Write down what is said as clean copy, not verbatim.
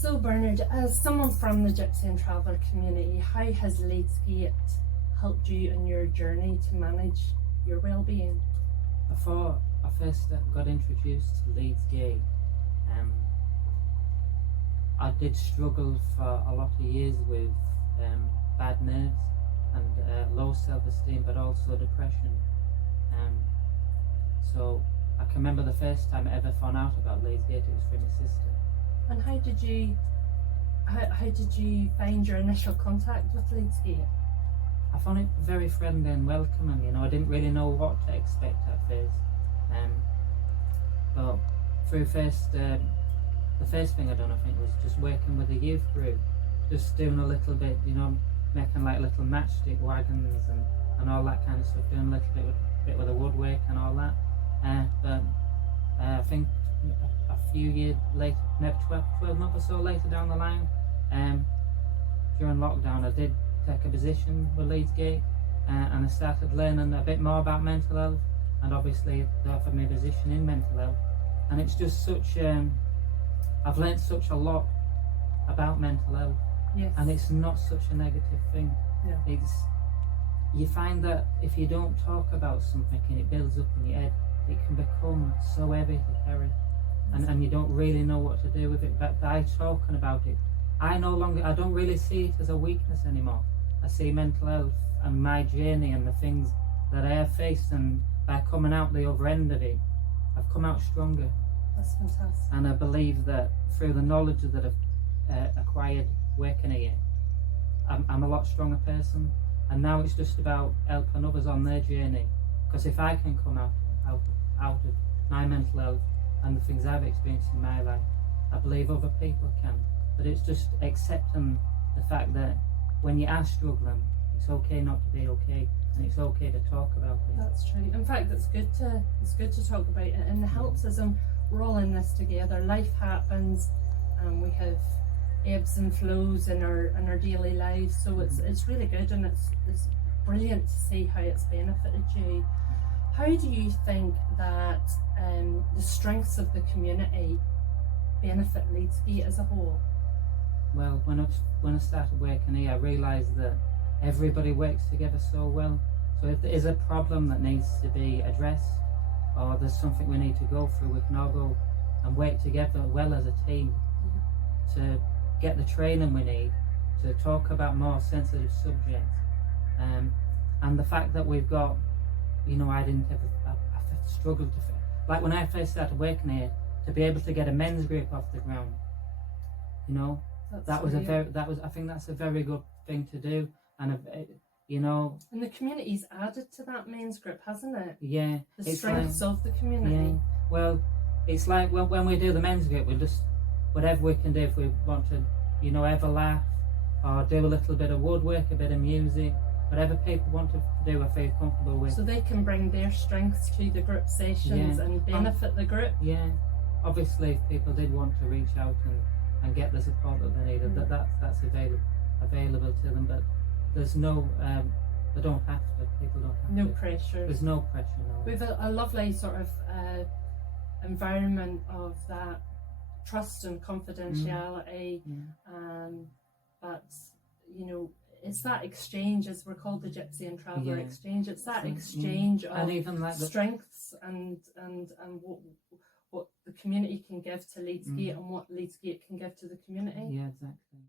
So Bernard, as someone from the Gypsy and Traveller community, how has Leedsgate helped you in your journey to manage your well-being? Before I first got introduced to Leedsgate, I did struggle for a lot of years with bad nerves and low self-esteem, but also depression. So I can remember the first time I ever found out about Leedsgate, it was through my sister. And how did you find your initial contact with Leedsgate? I found it very friendly and welcoming. You know, I didn't really know what to expect at first. But through the first thing I done, I think, was just working with a youth group, just doing a little bit, you know, making like little matchstick wagons and all that kind of stuff, doing a little bit with the woodwork and all that. But I think a few years later, maybe 12 months or so later down the line, during lockdown, I did take a position with Leedsgate, and I started learning a bit more about mental health, and obviously they offered me a position in mental health, and it's just such I've learned such a lot about mental health. Yes. And it's not such a negative thing. No. You find that if you don't talk about something and it builds up in your head, it can become so heavy to carry, and you don't really know what to do with it. But by talking about it, I don't really see it as a weakness anymore. I see mental health and my journey and the things that I have faced, and by coming out the other end of it, I've come out stronger. That's fantastic. And I believe that through the knowledge that I've acquired working here, I'm a lot stronger person. And now it's just about helping others on their journey. Because if I can come out of my mental health and the things I've experienced in my life, I believe other people can. But it's just accepting the fact that when you are struggling, it's okay not to be okay, and it's okay to talk about it. That's true. In fact, it's good to talk about it, and it helps us. And we're all in this together. Life happens, and we have ebbs and flows in our daily lives. So it's really good, and it's brilliant to see how it's benefited you. How do you think that the strengths of the community benefit Leedsgate as a whole? Well, when I started working here, I realised that everybody works together so well. So if there is a problem that needs to be addressed, or there's something we need to go through, we can all go and work together well as a team to get the training we need to talk about more sensitive subjects. And the fact that we've got, you know, I struggled to, like when I first started working here, to be able to get a men's group off the ground, you know, I think that's a very good thing to do. And you know, and the community's added to that men's group, hasn't it? Yeah, the strengths of the community. Yeah, well, it's like when we do the men's group, we just, whatever we can do, if we want to, you know, have a laugh or do a little bit of woodwork, a bit of music, whatever people want to do, I feel comfortable with. So they can bring their strengths to the group sessions and benefit the group. Yeah, obviously if people did want to reach out and get the support that they needed, that's available to them, but there's no, they don't have to, people don't have no to. pressure. There's no pressure, no. We've a lovely sort of environment of that trust and confidentiality, but you know, it's that exchange, as we're called the Gypsy and Traveller exchange. It's that exchange of and even like strengths and what the community can give to Leedsgate and what Leedsgate can give to the community. Yeah, exactly.